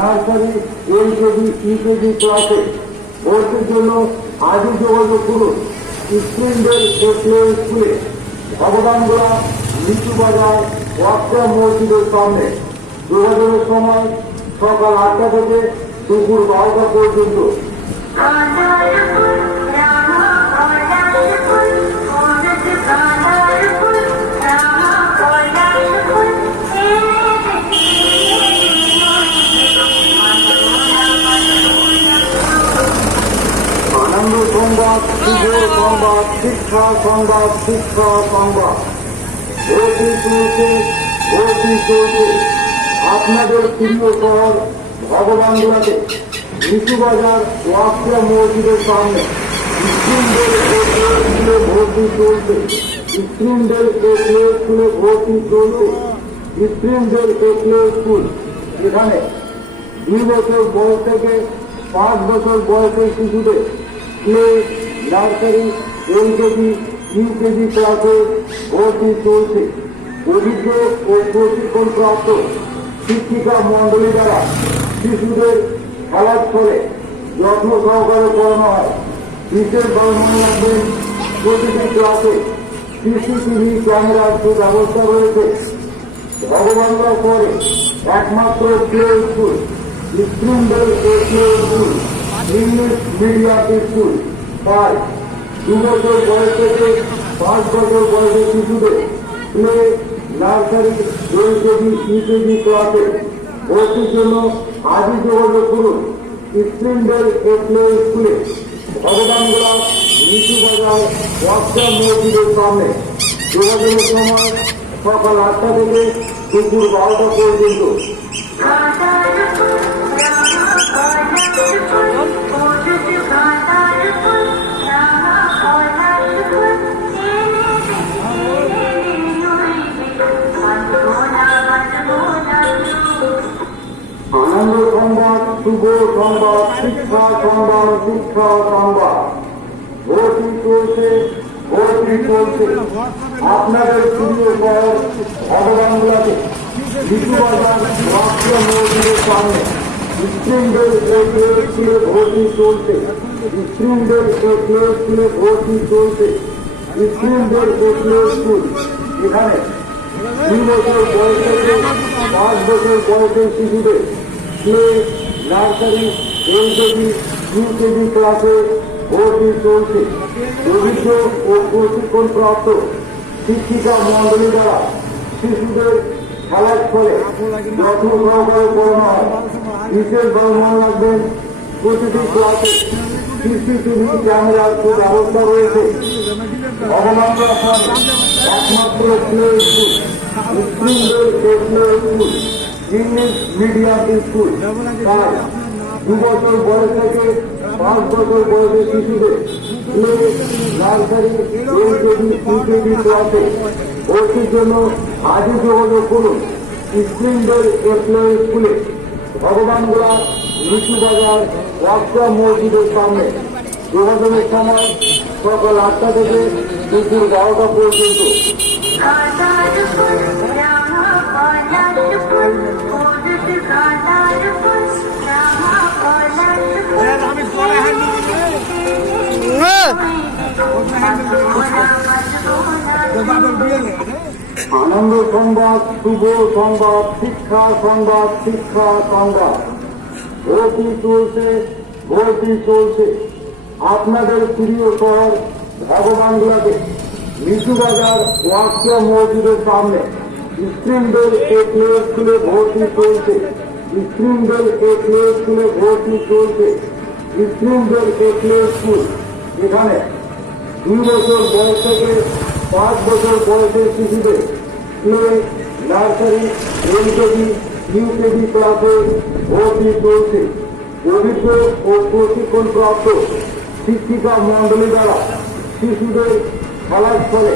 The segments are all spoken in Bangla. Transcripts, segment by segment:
নার্সারি এলকেজি ইউকেজি ক্লাসে ভর্তির জন্য আজই যোগাযোগ করুন স্কুলদের স্কুলে ভগবানগোলা লিচু বাজার ওয়াক্তা মসজিদের সামনে। যোগাযোগের সময় সকাল 8টা থেকে দুপুর 12টা পর্যন্ত। আনন্দ সংবাদ, শুভ সংবাদ, শিক্ষা সংবাদ, শিক্ষা সংবাদ। ভর্তি চলছে, ভর্তি চলছে। আপনাদের প্রিয় শহর ভগবানগোলাতে লিচু বাজার ওয়াক্তা মসজিদের সামনে স্কুলদের স্কুলে ভর্তি চলছে। স্কুলদের স্কুলে ভর্তি চলছে। স্কুলদের স্কুল এখানে 2 বছর বয়স থেকে 5 বছর বয়সের শিশুদের প্লে, নার্সারি, এলকেজি, ইউকেজি ক্লাসে ভর্তি চলছে। অভিজ্ঞ ও প্রশিক্ষণপ্রাপ্ত শিক্ষিকা মন্ডলী দ্বারা শিশুদের খেলার ফলে যত্ন সহকারে পড়ানো হয়। বিশেষ মনে রাখবেন, প্রতিটি ক্লাসে সিসিটিভি ক্যামেরার সুব্যবস্থা রয়েছে। ভগবানরা পরে একমাত্র প্লে স্কুল, স্কুলদের play school, English medium school. তাই 2 বছর বয়স থেকে 5 বছর বয়সের শিশুদের প্লে, নার্সারি, এলকেজি, ইউকেজি ক্লাসে ভর্তির জন্য আজই যোগাযোগ করুন স্কুলদের প্লে স্কুলে ভগবানগোলা লিচু বাজার ওয়াক্তা মসজিদের সামনে। যোগাযোগের সময় সকাল 8টা থেকে দুপুর 12টা পর্যন্ত। আনন্দ সংবাদ, শুভ সংবাদ, শিক্ষা সংবাদ, শিক্ষা সংবাদ। ভর্তি চলছে, ভর্তি চলছে। আপনাদের প্রিয় শহর ভগবানগোলাতে লিচু বাজার ওয়াক্তা মসজিদের সামনে স্কুলদের স্কুলে ভর্তি চলছে। স্কুলদের স্কুলে ভর্তি চলছে। স্কুলদের স্কুল এখানে 2 বছর বয়স থেকে 5 বছর বয়সের শিশুদের প্লে, নার্সারি, এলকেজি, ইউকেজি ক্লাসে ভর্তি চলছে। অভিজ্ঞ ও প্রশিক্ষণপ্রাপ্ত শিক্ষিকা মন্ডলী দ্বারা শিশুদের খেলার ফলে যত্ন সহকারে পড়ানো হয়। বিশেষভাবে মনে রাখবেন, প্রতিটি ক্লাসে সিসিটিভি ক্যামেরার সুব্যবস্থা রয়েছে। ভগবানগোলা একমাত্র প্লে স্কুল, স্কুলদের play school, English medium school. তাই 2 বছর বয়স থেকে 5 বছর বয়সের শিশুদের প্লে, নার্সারি, এলকেজি, ইউকেজি ক্লাসে ভর্তির জন্য আজই যোগাযোগ করুন স্কুলদের প্লে স্কুলে ভগবানগোলা লিচু বাজার ওয়াক্তা মসজিদের সামনে। যোগাযোগের সময় সকাল 8টা থেকে দুপুর 12টা পর্যন্ত। আনন্দ সংবাদ, শুভ সংবাদ, শিক্ষা সংবাদ, শিক্ষা সংবাদ। ভর্তি চলছে, ভর্তি চলছে। আপনাদের প্রিয় শহর ভগবানগোলাতে লিচু বাজার ওয়াক্তা মসজিদের সামনে স্কুলদের প্লে স্কুলে ভর্তি চলছে। স্কুলদের প্লে স্কুলে ভর্তি চলছে। স্কুলদের প্লে স্কুল এখানে 2 বছর বয়স থেকে 5 বছর বয়সের শিশুদের প্লে, নার্সারি, এলকেজি, ইউকেজি ক্লাসে ভর্তি চলছে। অভিজ্ঞ ও প্রশিক্ষণপ্রাপ্ত শিক্ষিকা মন্ডলী দ্বারা শিশুদের খেলার ফলে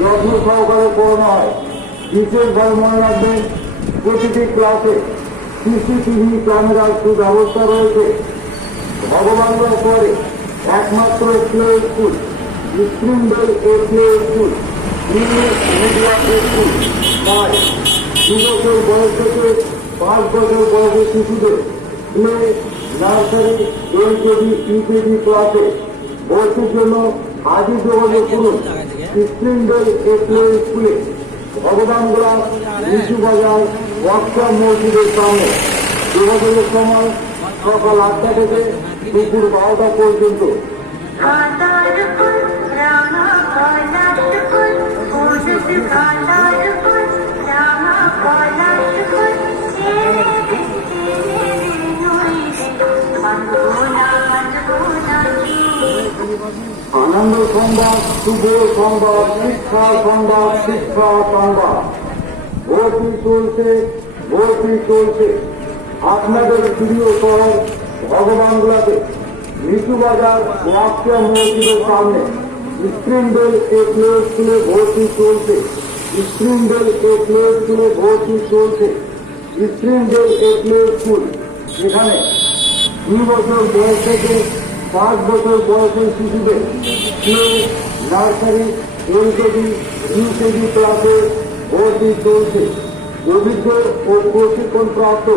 যত্ন সহকারে পড়ানো হয়। বিশেষভাবে মনে রাখবেন, প্রতিটি ক্লাসে সিসিটিভি ক্যামেরার সুব্যবস্থা রয়েছে। ভগবানগোলা পরে একমাত্র প্লে স্কুল, স্কুলদের play school, English medium school. তাই 2 বছর বয়স থেকে 5 বছর বয়সী শিশুদের প্লে, নার্সারি, এলকেজি, ইউকেজি ক্লাসে ভর্তির জন্য আজই যোগাযোগ করুন স্প্রিংডেল প্লে স্কুলে, ভগবানগোলা, লিচু বাজার, ওয়ার্কশপ মসজিদের সামনে। যোগাযোগের সময় সকাল 8টা থেকে দুপুর 12টা পর্যন্ত। আনন্দ সংবাদ, শুভ সংবাদ, শিক্ষা সংবাদ, শিক্ষা সংবাদ। ভর্তি চলছে, ভর্তি চলছে। আপনাদের প্রিয় শহর ভগবানগোলাতে লিচু বাজার ওয়াক্সিয়া মসজিদের সামনে স্প্রিংডেল প্লে স্কুলে ভর্তি চলছে। স্প্রিংডেল প্লে স্কুলে ভর্তি চলছে। স্প্রিংডেল প্লে স্কুল, এখানে 2 বছর বয়স থেকে 5 বছর বয়সের শিশুদের প্লে, নার্সারি, এলকেজি, ইউকেজি ক্লাসে ভর্তি চলছে। অভিজ্ঞ ও প্রশিক্ষণপ্রাপ্ত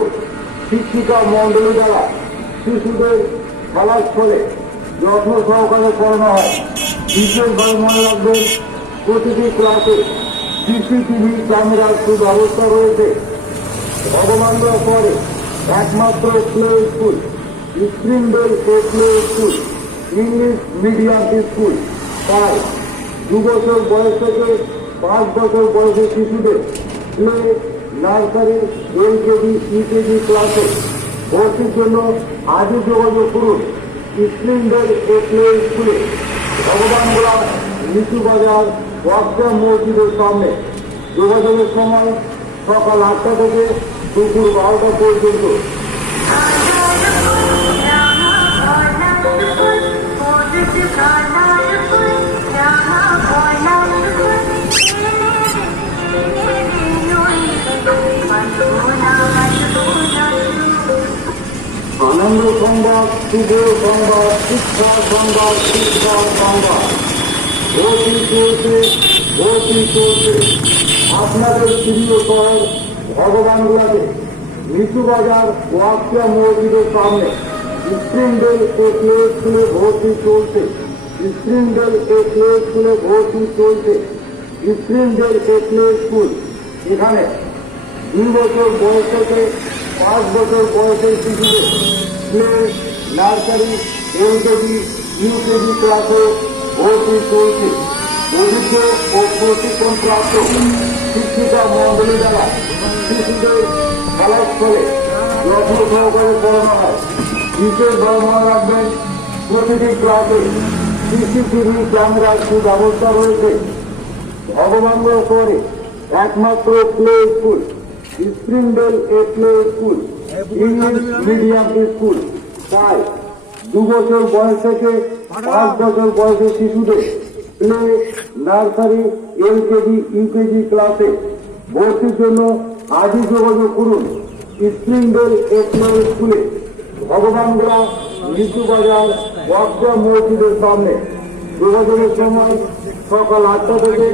শিক্ষিকা মন্ডলী দ্বারা শিশুদের খেলার ফলে যত্ন সহকারে পড়ানো হয়। বিশেষভাবে মনে রাখবেন, প্রতিটি ক্লাসে সিসিটিভি ক্যামেরার সুব্যবস্থা রয়েছে। ভগবানগোলা পরে একমাত্র play school Springdale play school, English medium school. তাই 2 বছর বয়স থেকে 5 বছর বয়সের শিশুদের প্লে, নার্সারি, এলকেজি, ইউকেজি ক্লাসে ভর্তির জন্য আজই যোগাযোগ করুন স্প্রিংডেল প্লে স্কুলে, ভগবানগোলা, লিচু বাজার, ওয়াক্সিয়া মসজিদের সামনে। যোগাযোগের সময় সকাল 8টা থেকে দুপুর 12টা পর্যন্ত। আনন্দ সংবাদ, শুভ সংবাদ, শিক্ষা সংবাদ, শিক্ষা সংবাদ। ভর্তি চলছে, ভর্তি চলছে। আপনাদের প্রিয় শহর ভগবানগোলাতে লিচু বাজার ওয়াক্সিয়া মসজিদের সামনে স্প্রিংডেল প্লে স্কুলে ভর্তি চলছে। স্প্রিংডেল প্লে স্কুলে ভর্তি চলছে। স্প্রিংডেল প্লে স্কুল, এখানে 2 বছর বয়স থেকে 5 বছর বয়সের শিশুদের প্লে, নার্সারি, এলকেজি, ইউকেজি ক্লাসে ভর্তি চলছে। অভিজ্ঞ ও প্রশিক্ষণপ্রাপ্ত শিক্ষিকা মন্ডলী দ্বারা শিশুদের খেলার ফলে যত্ন সহকারে পড়ানো হয়। বিশেষভাবে মনে রাখবেন, প্রতিটি ক্লাসে সিসিটিভি ক্যামেরার সুব্যবস্থা রয়েছে। ভগবানগোলা শহরে একমাত্র play school Springdale play school, English medium school. তাই 2 বছর বয়স থেকে 5 বছর বয়সের শিশুদের প্লে, নার্সারি, এলকেজি, ইউকেজি ক্লাসে ভর্তির জন্য আজই যোগাযোগ করুন স্প্রিংডেল প্লে স্কুলে, ভগবানগোলা, লিচু বাজার, ওয়াক্সিয়া মসজিদের সামনে। যোগাযোগের সময় সকাল 8টা থেকে